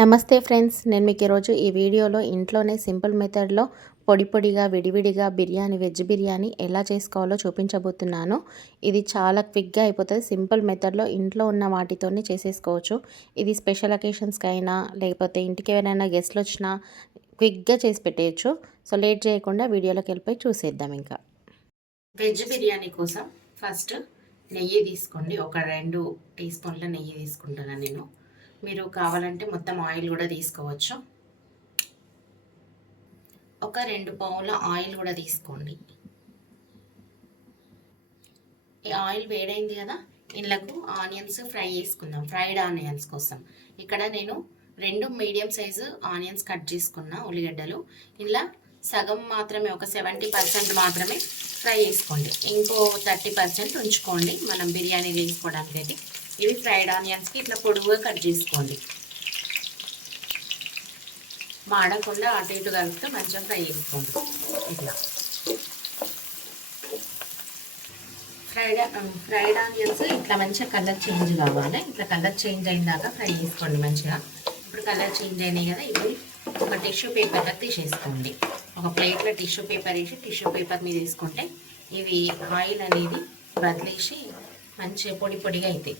నమస్తే ఫ్రెండ్స్ నేను మీకు ఈరోజు ఈ వీడియోలో ఇంట్లోనే సింపుల్ మెథడ్లో పొడి పొడిగా విడివిడిగా బిర్యానీ వెజ్ బిర్యానీ ఎలా చేసుకోవాలో చూపించబోతున్నాను. ఇది చాలా క్విక్గా అయిపోతుంది. సింపుల్ మెథడ్లో ఇంట్లో ఉన్న వాటితోనే చేసేసుకోవచ్చు. ఇది స్పెషల్ అకేషన్స్కి అయినా లేకపోతే ఇంటికి ఎవరైనా గెస్ట్లు వచ్చినా క్విక్గా చేసి పెట్టేయచ్చు. సో లేట్ చేయకుండా వీడియోలోకి వెళ్ళిపోయి చూసేద్దాం ఇంకా. వెజ్ బిర్యానీ కోసం ఫస్ట్ నెయ్యి తీసుకోండి. ఒక రెండు టీ స్పూన్ల నెయ్యి తీసుకుంటాను నేను. మీరు కావాలంటే మొత్తం ఆయిల్ కూడా తీసుకోవచ్చు. ఒక రెండు పావుల ఆయిల్ కూడా తీసుకోండి. ఈ ఆయిల్ వేడైంది కదా ఇండ్లకు ఆనియన్స్ ఫ్రై చేసుకుందాం. ఫ్రైడ్ ఆనియన్స్ కోసం. ఇక్కడ నేను రెండు మీడియం సైజు ఆనియన్స్ కట్ చేసుకున్నా ఉల్లిగడ్డలు. ఇలా సగం మాత్రమే ఒక సెవెంటీ పర్సెంట్ మాత్రమే ఫ్రై చేసుకోండి. ఇంకో థర్టీ పర్సెంట్ ఉంచుకోండి. మనం బిర్యానీ వేసుకోవడానికి అయితే ఇవి ఫ్రైడ్ ఆనియన్స్కి ఇట్లా పొడుగుగా కట్ చేసుకోండి. మాడకుండా అటు ఇటు కలిపితే మంచిగా ఫ్రై చేసుకోండి ఇట్లా. ఫ్రైడ్ ఫ్రైడ్ ఆనియన్స్ ఇట్లా మంచిగా కలర్ చేంజ్ కావాలి. ఇట్లా కలర్ చేంజ్ అయిన దాకా ఫ్రై చేసుకోండి మంచిగా. ఇప్పుడు కలర్ చేంజ్ అయినాయి కదా ఇవి ఒక టిష్యూ పేపర్లో తీసేసుకోండి. ఒక ప్లేట్లో టిష్యూ పేపర్ వేసి టిష్యూ పేపర్ మీద తీసుకుంటే ఇవి ఆయిల్ అనేది బదిలేసి మంచిగా పొడి పొడిగా అవుతాయి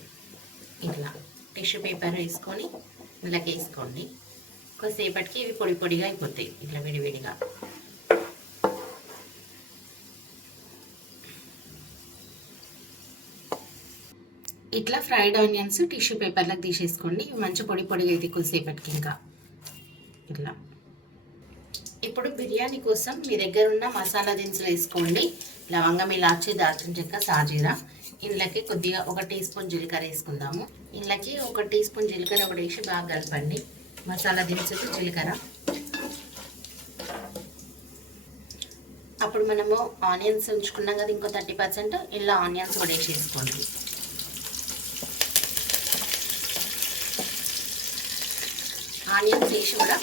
ఇట్లా టిష్యూ పేపర్ వేసుకొని ఇందులోకి వేసుకోండి. కొద్దిసేపటికి ఇవి పొడి పొడిగా అయిపోతాయి ఇట్లా విడివిడిగా. ఇట్లా ఫ్రైడ్ ఆనియన్స్ టిష్యూ పేపర్లకు తీసేసుకోండి. ఇవి మంచి పొడి పొడిగా అయితే కొద్దిసేపటికి ఇంకా. ఇట్లా. ఇప్పుడు బిర్యానీ కోసం మీ దగ్గర ఉన్న మసాలా దినుసులు వేసుకోండి. లవంగం ఇలాచి దాల్చిన చెక్క సాజీరా. ఇందులోకి కొద్దిగా ఒక టీ స్పూన్ జీలకర్ర వేసుకుందాము. ఇందులోకి ఒక టీ స్పూన్ జీలకర్ర ఒకటి వేసి బాగా కలపండి. మసాలా దినుసులు జీలకర్ర. అప్పుడు మనము ఆనియన్స్ ఉంచుకున్నాం కదా ఇంకో థర్టీ పర్సెంట్. ఇలా ఆనియన్స్ కూడా వేసేసుకోండి. ఆనియన్స్ వేసి కూడా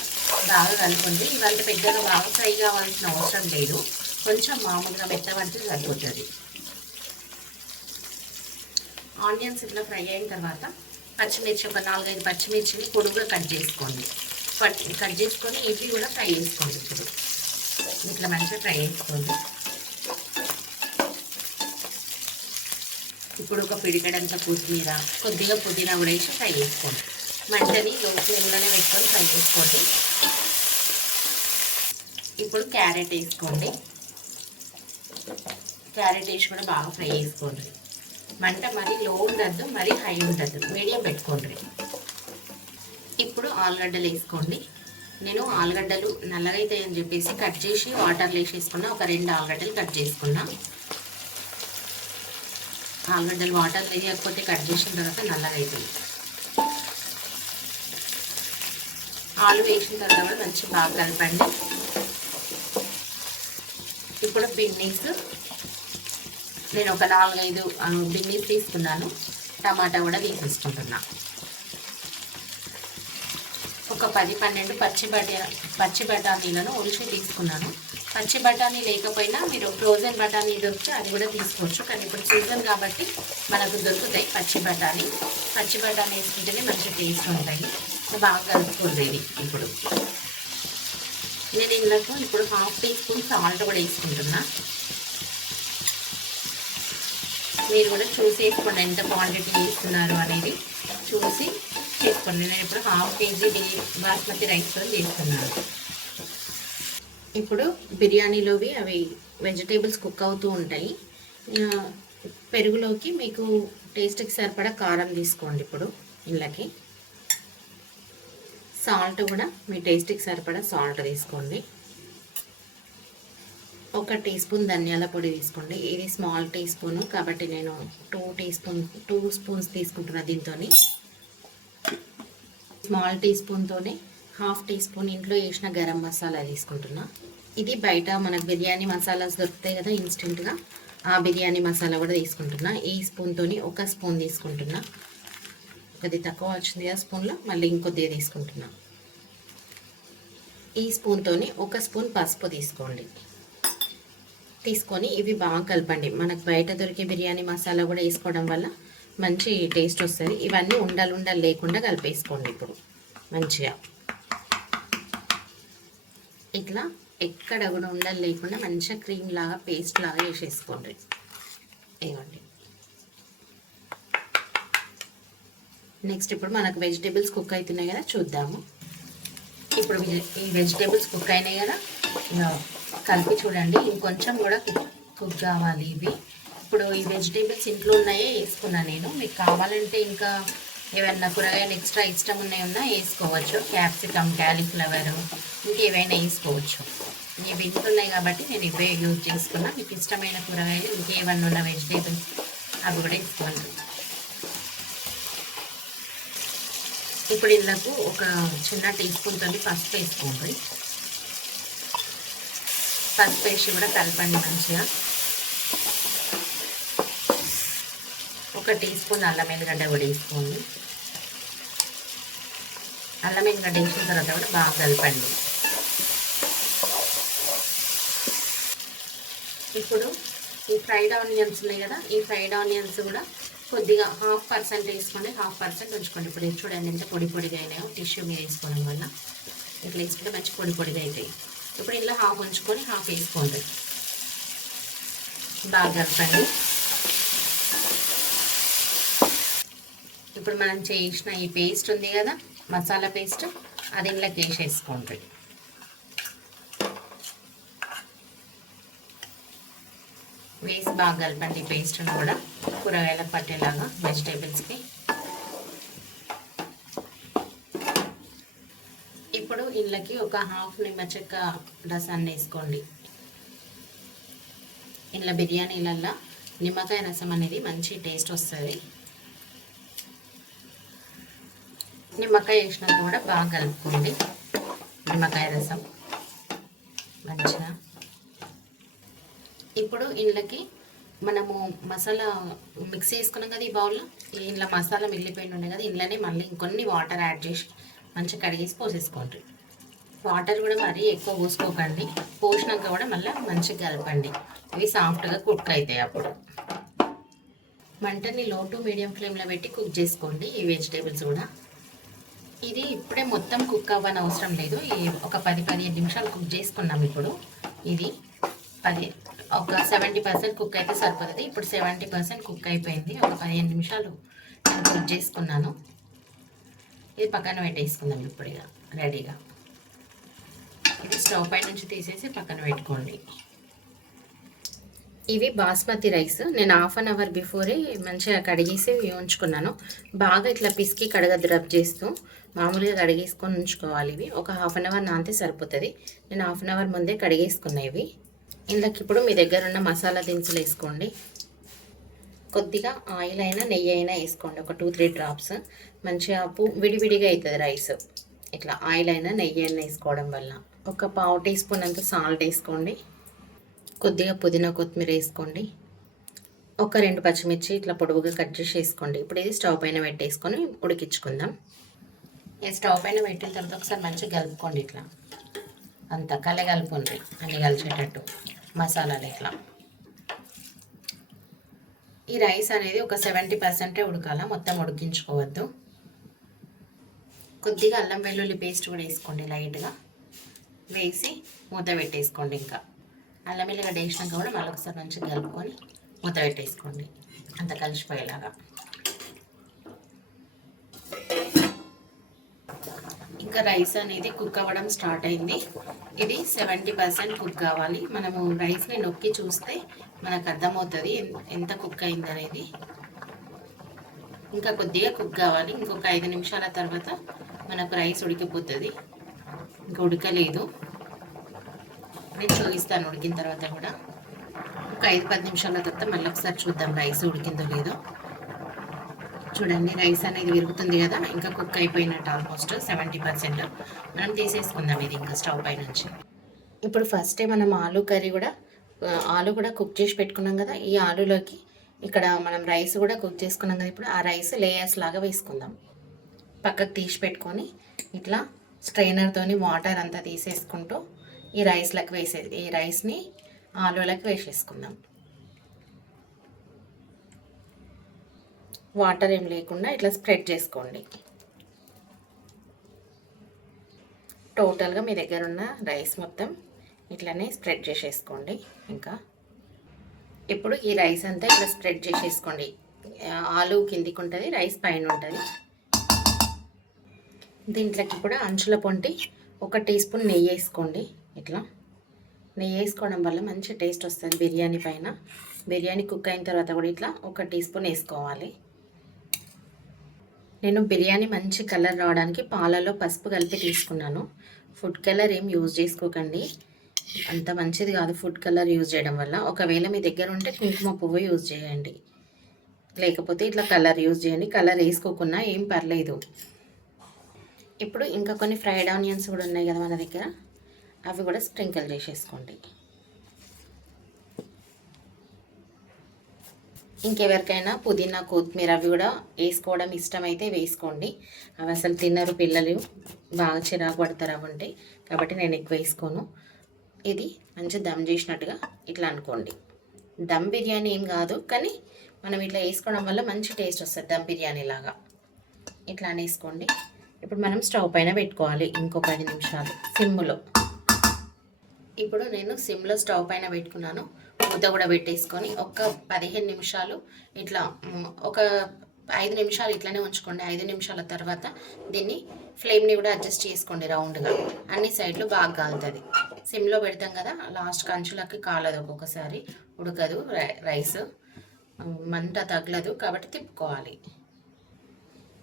బాగా కలుపుకోండి. ఇవాళ పెద్దగా బాగా ఫ్రై కావాల్సిన అవసరం లేదు. కొంచెం మామూలుగా మెత్తబడితే సరిపోతుంది. ఆనియన్స్ ఇట్లా ఫ్రై అయిన తర్వాత పచ్చిమిర్చి ఒక నాలుగైదు పచ్చిమిర్చిని పొడుగుగా కట్ చేసుకోండి. కట్ చేసుకొని ఇవి కూడా ఫ్రై చేసుకోండి ఇప్పుడు. ఇట్లా మంచిగా ఫ్రై చేసుకోండి. ఇప్పుడు ఒక పిడికడంత కొత్తిమీర కొద్దిగా పుదీనా కూడా వేసి ఫ్రై చేసుకోండి. మంటని లో ఫ్లేమ్లోనే పెట్టుకొని ఫ్రై చేసుకోండి. ఇప్పుడు క్యారెట్ వేసుకోండి. క్యారెట్ వేసి కూడా బాగా ఫ్రై చేసుకోండి. మంట మరి లో ఉండద్దు మరి హై ఉండద్దు. మీడియం పెట్టుకోండి. ఇప్పుడు ఆలుగడ్డలు వేసుకోండి. నేను ఆలుగడ్డలు నల్లగా అని చెప్పేసి కట్ చేసి వాటర్లో వేసేసుకున్నా ఒక రెండు ఆలుగడ్డలు కట్ చేసుకున్నా. ఆలుగడ్డలు వాటర్ వేయకపోతే కట్ చేసిన తర్వాత నల్లగా అవుతుంది ఆలు వేసిన తర్వాత కూడా మంచి బాగా కలపండి. ఇప్పుడు పిన్నీస్ నేను ఒక నాలుగైదు బిన్నీస్ తీసుకున్నాను. టమాటా కూడా తీసేసుకుంటున్నా ఒక పది పన్నెండు పచ్చి బఠా పచ్చి బఠానీలను ఉల్చి తీసుకున్నాను. పచ్చి బఠానీ లేకపోయినా మీరు ఫ్రోజన్ బఠానీ దొరికితే అది కూడా తీసుకోవచ్చు. కానీ ఇప్పుడు సీజన్ కాబట్టి మనకు దొరుకుతాయి పచ్చి బఠానీ. పచ్చి బఠానీ వేసుకుంటేనే మంచి టేస్ట్ ఉంటాయి. బాగా కలుపుకుంది ఇది ఇప్పుడు. నేను ఇందులో ఇప్పుడు హాఫ్ టీ స్పూన్ సాల్ట్ కూడా వేసుకుంటున్నా. మీరు కూడా చూసి వేసుకోండి ఎంత క్వాంటిటీ వేస్తున్నారు అనేది చూసి చేసుకోండి నేను ఇప్పుడు హాఫ్ కేజీ బాస్మతి రైస్తో చేస్తున్నాను. ఇప్పుడు బిర్యానీలోవి అవి వెజిటేబుల్స్ కుక్ అవుతూ ఉంటాయి. పెరుగులోకి మీకు టేస్ట్కి సరిపడా కారం తీసుకోండి ఇప్పుడు ఇళ్ళకి సాల్ట్ కూడా మీ టేస్ట్కి సరిపడా సాల్ట్ తీసుకోండి. ఒక టీ స్పూన్ ధనియాల పొడి తీసుకోండి. ఇది స్మాల్ టీ స్పూన్ కాబట్టి నేను two tea spoon two spoons తీసుకుంటున్నా దీంతో స్మాల్ టీ స్పూన్తోనే హాఫ్ టీ స్పూన్ ఇంట్లో వేసిన గరం మసాలా తీసుకుంటున్నా. ఇది బయట మనకు బిర్యానీ మసాలాస్ దొరుకుతాయి కదా ఇన్స్టెంట్గా ఆ బిర్యానీ మసాలా కూడా తీసుకుంటున్నా. ఈ స్పూన్తోని ఒక స్పూన్ తీసుకుంటున్నా. కొద్ది తక్కువ వచ్చింది కదా స్పూన్లో మళ్ళీ ఇంకొద్దిగా తీసుకుంటున్నా. ఈ స్పూన్తోని ఒక స్పూన్ పసుపు తీసుకోండి. తీసుకొని ఇవి బాగా కలపండి. మనకు బయట దొరికే బిర్యానీ మసాలా కూడా వేసుకోవడం వల్ల మంచి టేస్ట్ వస్తుంది. ఇవన్నీ ఉండలు ఉండలు లేకుండా కలిపేసుకోండి ఇప్పుడు మంచిగా. ఇట్లా ఎక్కడ కూడా ఉండలు లేకుండా మంచిగా క్రీమ్ లాగా పేస్ట్ లాగా వేసేసుకోండి. ఇవ్వండి నెక్స్ట్ ఇప్పుడు మనకు వెజిటేబుల్స్ కుక్ అవుతున్నాయి కదా చూద్దాము. ఇప్పుడు ఈ వెజిటేబుల్స్ కుక్ అయినాయి కదా? కలిపి చూడండి. ఇంకొంచెం కూడా కుక్ కావాలి ఇవి. ఇప్పుడు ఈ వెజిటేబుల్స్ ఇంట్లో ఉన్నాయే వేసుకున్నా నేను. మీకు కావాలంటే ఇంకా ఏమైనా కూరగాయలు ఎక్స్ట్రా ఇష్టం ఉన్నాయి ఉన్నా వేసుకోవచ్చు. క్యాప్సికమ్ క్యాలీఫ్లవర్ ఇంకేవైనా వేసుకోవచ్చు. ఇవి ఇంట్లో ఉన్నాయి కాబట్టి నేను ఇవే యూజ్ చేసుకున్నా. మీకు ఇష్టమైన కూరగాయలు ఇంకేమన్నా ఉన్న వెజిటేబుల్స్ అవి కూడా వేసుకోండి. ఇప్పుడు ఇళ్ళకు ఒక చిన్న టీ స్పూన్ తోని పసుపు వేసుకోండి. పసుపు వేసి కూడా కలపండి మంచిగా. ఒక టీ స్పూన్ అల్లం ఎల్లిగడ్డ కూడా వేసుకోండి. అల్లం ఎల్లిగడ్డ వేసిన తర్వాత కూడా బాగా కలపండి. ఇప్పుడు ఈ ఫ్రైడ్ ఆనియన్స్ ఉన్నాయి కదా ఈ ఫ్రైడ్ ఆనియన్స్ కూడా కొద్దిగా హాఫ్ పర్సెంట్ వేసుకోండి హాఫ్ పర్సెంట్ ఉంచుకోండి. ఇప్పుడు చూడండి ఎంత పొడి పొడిగా అయినాయో టిష్యూ మీద వేసుకోవడం వల్ల. ఇట్లా వేసుకుంటే మంచి పొడి పొడిగా అవుతాయి ఇప్పుడు ఇలా హాఫ్ ఉంచుకొని హాఫ్ వేసుకోండి. బాగా కలపండి ఇప్పుడు మనం చేసిన ఈ పేస్ట్ ఉంది కదా మసాలా పేస్ట్ అది ఇంట్లోకి వేసేసుకోండి. వేసి బాగా కలపండి పేస్ట్ని కూడా కూరగాయలకు పట్టేలాగా వెజిటేబుల్స్కి దీనిలోకి ఒక హాఫ్ నిమ్మ చెక్క రసాన్ని వేసుకోండి. ఇంట్లో బిర్యానీలల్లో నిమ్మకాయ రసం అనేది మంచి టేస్ట్ వస్తుంది. నిమ్మకాయ వేసినాక కూడా బాగా కలుపుకోండి. నిమ్మకాయ రసం మంచిగా. ఇప్పుడు ఇండ్లకి మనము మసాలా మిక్స్ చేసుకున్నాం కదా ఈ బౌల్లో ఇంట్లో మసాలా మిగిలిపోయిన ఉండే కదా ఇంట్లోనే మళ్ళీ ఇంకొన్ని వాటర్ యాడ్ చేసి మంచిగా కడిగేసి పోసేసుకోండి. వాటర్ కూడా మరీ ఎక్కువ పోసుకోకండి. పోసినాక కూడా మళ్ళీ మంచిగా కలపండి. ఇవి సాఫ్ట్గా కుక్ అవుతాయి అప్పుడు. మంటని లో టు మీడియం ఫ్లేమ్లో పెట్టి కుక్ చేసుకోండి. ఈ వెజిటేబుల్స్ కూడా. ఇది ఇప్పుడే మొత్తం కుక్ అవ్వని అవసరం లేదు. ఈ ఒక పది పదిహేను నిమిషాలు కుక్ చేసుకున్నాం ఇప్పుడు. ఇది పది ఒక సెవెంటీ పర్సెంట్ కుక్ అయితే సరిపోతుంది. ఇప్పుడు సెవెంటీ పర్సెంట్ కుక్ అయిపోయింది. ఒక పదిహేను నిమిషాలు నేను కుక్ చేసుకున్నాను. ఇది పక్కన పెట్టేసుకుందాం ఇప్పుడు ఇక రెడీగా ఇది స్టవ్ పై నుంచి తీసేసి పక్కన పెట్టుకోండి. ఇవి బాస్మతి రైస్. నేను హాఫ్ అన్ అవర్ బిఫోరే మంచిగా కడిగేసి ఉంచుకున్నాను. బాగా ఇట్లా పిసికి కడగ రబ్ చేస్తూ మామూలుగా కడిగేసుకొని ఉంచుకోవాలి ఇవి. ఒక హాఫ్ అన్ అవర్ నాంతే సరిపోతుంది. నేను హాఫ్ అన్ అవర్ ముందే కడిగేసుకున్నా ఇవి. ఇప్పుడు మీ దగ్గర ఉన్న మసాలా దినుసులు వేసుకోండి. కొద్దిగా ఆయిల్ అయినా నెయ్యి అయినా వేసుకోండి. ఒక టూ త్రీ డ్రాప్స్. మంచిగా పు విడివిడిగా అవుతుంది రైస్. ఇట్లా ఆయిల్ అయినా నెయ్యి అయినా వేసుకోవడం వల్ల. ఒక పావు టీ స్పూన్ అంత సాల్ట్ వేసుకోండి. కొద్దిగా పుదీనా కొత్తిమీర వేసుకోండి. ఒక రెండు పచ్చిమిర్చి ఇట్లా పొడవుగా కట్ చేసి వేసుకోండి. ఇప్పుడు ఇది స్టవ్ పైన పెట్టేసుకొని ఉడికించుకుందాం. ఈ స్టవ్ పైన పెట్టిన తర్వాత ఒకసారి మంచిగా కలుపుకోండి ఇట్లా. అంతా కలుపుకోండి. అన్ని కలిసేటట్టు మసాలాలు ఇట్లా. ఈ రైస్ అనేది ఒక సెవెంటీ పర్సెంటే ఉడకాల. మొత్తం ఉడికించుకోవద్దు. కొద్దిగా అల్లం వెల్లుల్లి పేస్ట్ కూడా వేసుకోండి లైట్గా. వేసి మూత పెట్టేసుకోండి ఇంకా. అల్లం వెల్లిగడ్డ వేసినాక కూడా మళ్ళీ ఒకసారి మంచిగా కలుపుకొని మూత పెట్టేసుకోండి. అంత కలిసిపోయేలాగా. ఇంకా రైస్ అనేది కుక్ అవ్వడం స్టార్ట్ అయింది. ఇది సెవెంటీ పర్సెంట్ కుక్ కావాలి. మనము రైస్ని నొక్కి చూస్తే మనకు అర్థమవుతుంది ఎంత కుక్ అయింది అనేది ఇంకా కొద్దిగా కుక్ కావాలి. ఇంకొక ఐదు నిమిషాల తర్వాత మనకు రైస్ ఉడికిపోతుంది. ఇంకా ఉడకలేదు. నేను చూపిస్తాను ఉడికిన తర్వాత కూడా. ఒక ఐదు పది నిమిషాల తర్వాత మళ్ళీ ఒకసారి చూద్దాం రైస్ ఉడికిందో లేదో. చూడండి రైస్ అనేది విరుగుతుంది కదా ఇంకా కుక్ అయిపోయినట్టు ఆల్మోస్ట్ సెవెంటీ పర్సెంట్. మనం తీసేసుకుందాం ఇది ఇంకా స్టవ్ పై నుంచి. ఇప్పుడు ఫస్టే మనం ఆలు కర్రీ కూడా ఆలు కూడా కుక్ చేసి పెట్టుకున్నాం కదా ఈ ఆలులోకి ఇక్కడ మనం రైస్ కూడా కుక్ చేసుకున్నాం కదా ఇప్పుడు ఆ రైస్ లేయర్స్ లాగా వేసుకుందాం. పక్కకు తీసి పెట్టుకొని ఇట్లా స్ట్రైనర్తోని వాటర్ అంతా తీసేసుకుంటూ ఈ రైస్లకు వేసే ఈ రైస్ని ఆలులకు వేసేసుకుందాం. వాటర్ ఏం లేకుండా ఇట్లా స్ప్రెడ్ చేసుకోండి. టోటల్గా మీ దగ్గర ఉన్న రైస్ మొత్తం ఇట్లనే స్ప్రెడ్ చేసేసుకోండి. ఇంకా ఇప్పుడు ఈ రైస్ అంతా ఇట్లా స్ప్రెడ్ చేసేసుకోండి. ఆలు కిందికి ఉంటుంది రైస్ పైన ఉంటుంది. దీంట్లోకి కూడా అంచుల పొంటి ఒక టీ స్పూన్ నెయ్యి వేసుకోండి. ఇట్లా నెయ్యి వేసుకోవడం వల్ల మంచి టేస్ట్ వస్తుంది బిర్యానీ పైన. బిర్యానీ కుక్ అయిన తర్వాత కూడా ఇట్లా ఒక టీ స్పూన్ వేసుకోవాలి. నేను బిర్యానీ మంచి కలర్ రావడానికి పాలలో పసుపు కలిపి తీసుకున్నాను. ఫుడ్ కలర్ ఏం యూజ్ చేసుకోకండి. అంత మంచిది కాదు ఫుడ్ కలర్ యూజ్ చేయడం వల్ల. ఒకవేళ మీ దగ్గర ఉంటే కుంకుమ పువ్వు యూజ్ చేయండి. లేకపోతే ఇట్లా కలర్ యూజ్ చేయండి. కలర్ వేసుకోకున్నా ఏం పర్లేదు. ఇప్పుడు ఇంకా కొన్ని ఫ్రైడ్ ఆనియన్స్ కూడా ఉన్నాయి కదా మన దగ్గర. అవి కూడా స్ప్రింకిల్ చేసేసుకోండి. ఇంకెవరికైనా పుదీనా కొత్తిమీర అవి కూడా వేసుకోవడం ఇష్టమైతే వేసుకోండి. అవి అసలు తిన్నారు పిల్లలు బాగా చిరాకు పడతారు అవి ఉంటే కాబట్టి నేను ఎక్కువ వేసుకోను. ఇది మంచి దమ్ చేసినట్టుగా ఇట్లా అనుకోండి. దమ్ బిర్యానీ ఏం కాదు కానీ మనం ఇట్లా వేసుకోవడం వల్ల మంచి టేస్ట్ వస్తుంది దమ్ బిర్యానీ లాగా. ఇట్లా అనేసుకోండి. ఇప్పుడు మనం స్టవ్ పైన పెట్టుకోవాలి ఇంకో పది నిమిషాలు సిమ్లో ఇప్పుడు నేను సిమ్లో స్టవ్ పైన పెట్టుకున్నాను. మూత కూడా పెట్టేసుకొని ఒక పదిహేను నిమిషాలు ఇట్లా ఒక ఐదు నిమిషాలు ఇట్లనే ఉంచుకోండి. ఐదు నిమిషాల తర్వాత దీన్ని ఫ్లేమ్ని కూడా అడ్జస్ట్ చేసుకోండి రౌండ్గా. అన్ని సైడ్లు బాగా కాలుతుంది. సిమ్లో పెడతాం కదా లాస్ట్ కంచులకి కాలదు ఒక్కొక్కసారి. ఉడకదు రై- రైస్. మంట తగలదు కాబట్టి తిప్పుకోవాలి.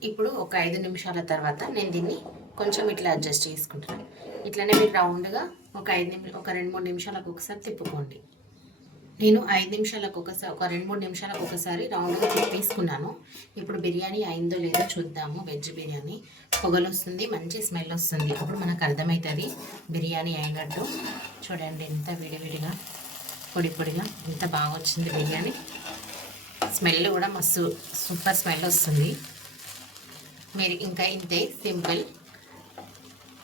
ఇప్పుడు ఒక ఐదు నిమిషాల తర్వాత నేను దీన్ని కొంచెం ఇట్లా అడ్జస్ట్ చేసుకుంటాను. ఇట్లనే మీరు రౌండ్గా ఒక ఐదు నిమి ఒక రెండు మూడు నిమిషాలకు ఒకసారి తిప్పుకోండి. నేను ఐదు నిమిషాలకు ఒకసారి ఒక రెండు మూడు నిమిషాలకు ఒకసారి రౌండ్గా తిప్పేసుకున్నాను. ఇప్పుడు బిర్యానీ అయిందో లేదో చూద్దాము. వెజ్ బిర్యానీ పొగలు వస్తుంది మంచి స్మెల్ వస్తుంది. అప్పుడు మనకు అర్థమవుతుంది బిర్యానీ అయినట్టు చూడండి ఎంత విడివిడిగా పొడి పొడిగా ఎంత బాగా వచ్చింది బిర్యానీ. స్మెల్ కూడా మస్తు సూపర్ స్మెల్ వస్తుంది. మీరు ఇంకా ఇంతే సింపుల్.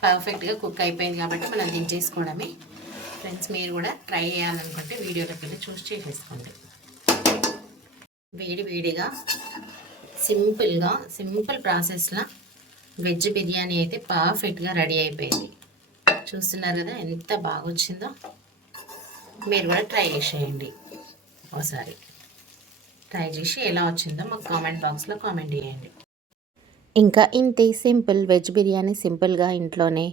పర్ఫెక్ట్గా కుక్ అయిపోయింది కాబట్టి మనం దించేసుకోవడమే. ఫ్రెండ్స్ మీరు కూడా ట్రై చేయాలనుకుంటే వీడియోలోకి వెళ్ళి చూసి చేసేసుకోండి. వేడి వేడిగా సింపుల్గా సింపుల్ ప్రాసెస్లో వెజ్ బిర్యానీ అయితే పర్ఫెక్ట్గా రెడీ అయిపోయింది. చూస్తున్నారు కదా ఎంత బాగా వచ్చిందో మీరు కూడా ట్రై చేసేయండి ఒకసారి. ట్రై చేసి ఎలా వచ్చిందో మాకు కామెంట్ బాక్స్లో కామెంట్ చేయండి. ఇంకా ఇంతే సింపుల్ వెజ్ బిర్యానీ సింపుల్గా ఇంట్లోనే.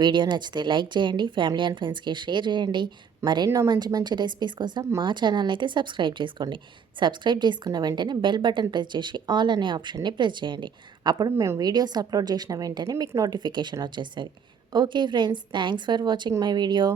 వీడియో నచ్చితే లైక్ చేయండి ఫ్యామిలీ అండ్ ఫ్రెండ్స్కి షేర్ చేయండి. మరెన్నో మంచి మంచి రెసిపీస్ కోసం మా ఛానల్ అయితే సబ్స్క్రైబ్ చేసుకోండి. సబ్స్క్రైబ్ చేసుకున్న వెంటనే బెల్ బటన్ ప్రెస్ చేసి ఆల్ అనే ఆప్షన్ని ప్రెస్ చేయండి. అప్పుడు మేము వీడియోస్ అప్లోడ్ చేసిన వెంటనే మీకు నోటిఫికేషన్ వచ్చేస్తుంది. Okay friends thanks for watching my video.